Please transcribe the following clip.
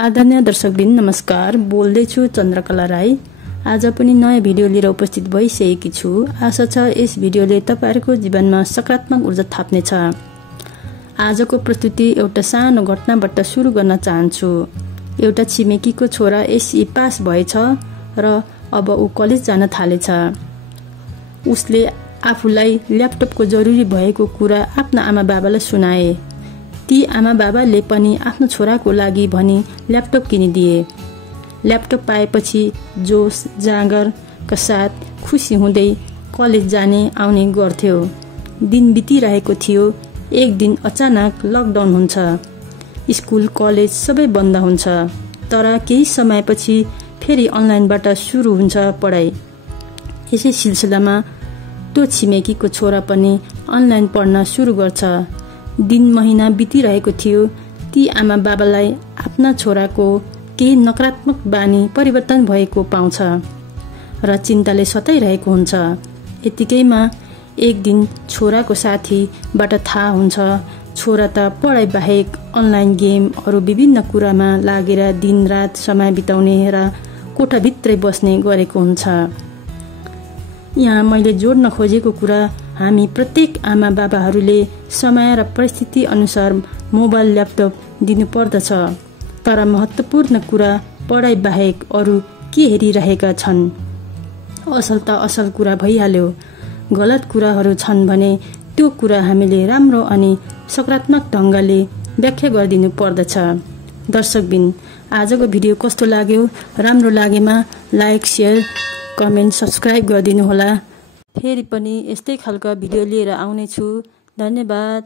आदरणीय दर्शकबिन नमस्कार, बोल्दैछु चन्द्रकला राई। आज पनि नयाँ भिडियो लिएर उपस्थित भइसकेकी छु। आशा छ यस भिडियोले तपाईहरुको जीवनमा सकारात्मक ऊर्जा थाप्नेछ। आजको प्रस्तुति एउटा सानो घटनाबाट सुरु गर्न चाहन्छु। एउटा छिमेकीको छोरा एसई पास भएछ र अब ऊ कलेज जान थालेछ। उसले आफूलाई ल्यापटपको जरुरी भएको कुरा आफ्ना आमा बाबालाई सुनाए। ती आमा बाबाले पनि आफ्नो छोराको लागि भनी ल्यापटप किनिदिए। ल्यापटप पाएपछि जोश जाँगरका साथ खुसी हुँदै कलेज जाने आउने गर्थ्यो। दिन बितिरहेको थियो। एक दिन अचानक लकडाउन हुन्छ। स्कुल कलेज सबै बन्द हुन्छ। तर केही समयपछि फेरि अनलाइनबाट सुरु हुन्छ पढाइ। यसै सिलसिलामा त्यो छिमेकीको छोरा पनि अनलाइन पढ्न सुरु गर्छ। दिन महिना बितिरहेको थियो। ती आमा बाबालाई आफ्ना छोराको केही नकारात्मक बानी परिवर्तन भएको पाउँछ र चिन्ताले सताइरहेको हुन्छ। यतिकैमा एक दिन छोराको साथीबाट थाहा हुन्छ छोरा त पढाइ बाहेक अनलाइन गेम अरू विभिन्न कुरामा लागेर दिनरात समय बिताउने र कोठाभित्रै बस्ने गरेको हुन्छ। यहाँ मैले जोड्न खोजेको कुरा, हामी प्रत्येक आमा बाबाहरूले समय र परिस्थिति अनुसार मोबाइल ल्यापटप दिनुपर्दछ। तर महत्त्वपूर्ण कुरा पढाइ बाहेक अरू के हेरिरहेका छन्। असल त असल कुरा भइहाल्यो। गलत कुराहरू छन् भने त्यो कुरा हामीले राम्रो अनि सकारात्मक ढङ्गले व्याख्या गरिदिनु पर्दछ। दर्शकबिन, आजको भिडियो कस्तो लाग्यो? राम्रो लागेमा लाइक, सेयर, कमेन्ट, सब्स्क्राइब गरिदिनु होला। फेरि पनि यस्तै खालका भिडियो लिएर आउनेछु। धन्यवाद।